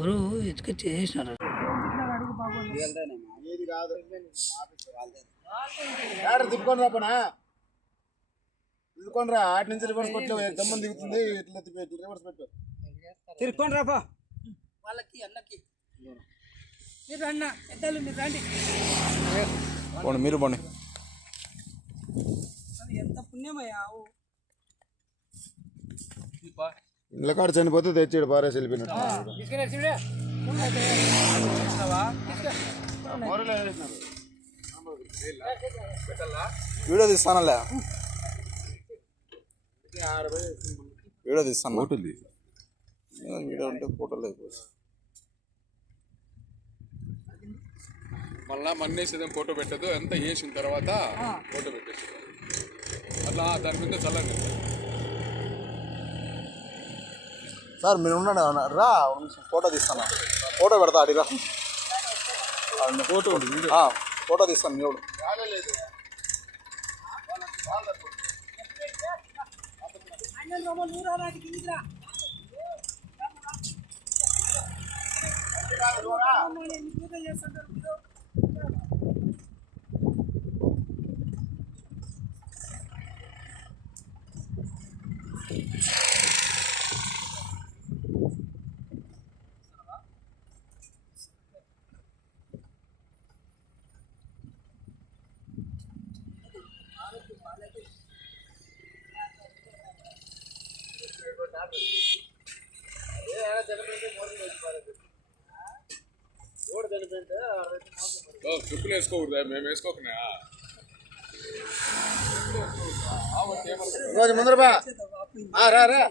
ఎవరు ఎత్తుకొచ్చి చేసినారు. తిప్పుకొని రాపనా తిప్పుకొని రా అటు నుంచి రివర్స్ పెట్టు దమ్మని దిగుతుంది ఇట్లా రివర్స్ పెట్టు తిరుక్కొని రాపా వాళ్ళకి అన్నకి మీరు అన్న పెద్దలు మీరు రండి మీరు పోండి. అది ఎంత పుణ్యమయ్యా ఇళ్ళ కాడ చనిపోతే తెచ్చాడు పారేసి వెళ్ళిపోయినట్టు. వీడియో తీస్తానలే వీడియో తీస్తాను వీడియో ఉంటే ఫోటో లేదు మళ్ళా మన్నేసేదేం ఫోటో పెట్టదు అంతా వేసిన తర్వాత ఫోటో పెట్టేసేది అట్లా దాని మీద చల్లండి. సార్ మీరు ఉన్నాడు రా ఫోటో తీస్తాను ఫోటో పెడతా అడిగా ఫోటో ఫోటో తీస్తాను మీరు చెప్పులు వేసుకోకూడదా మేము వేసుకోకనా ముందర బా రా రా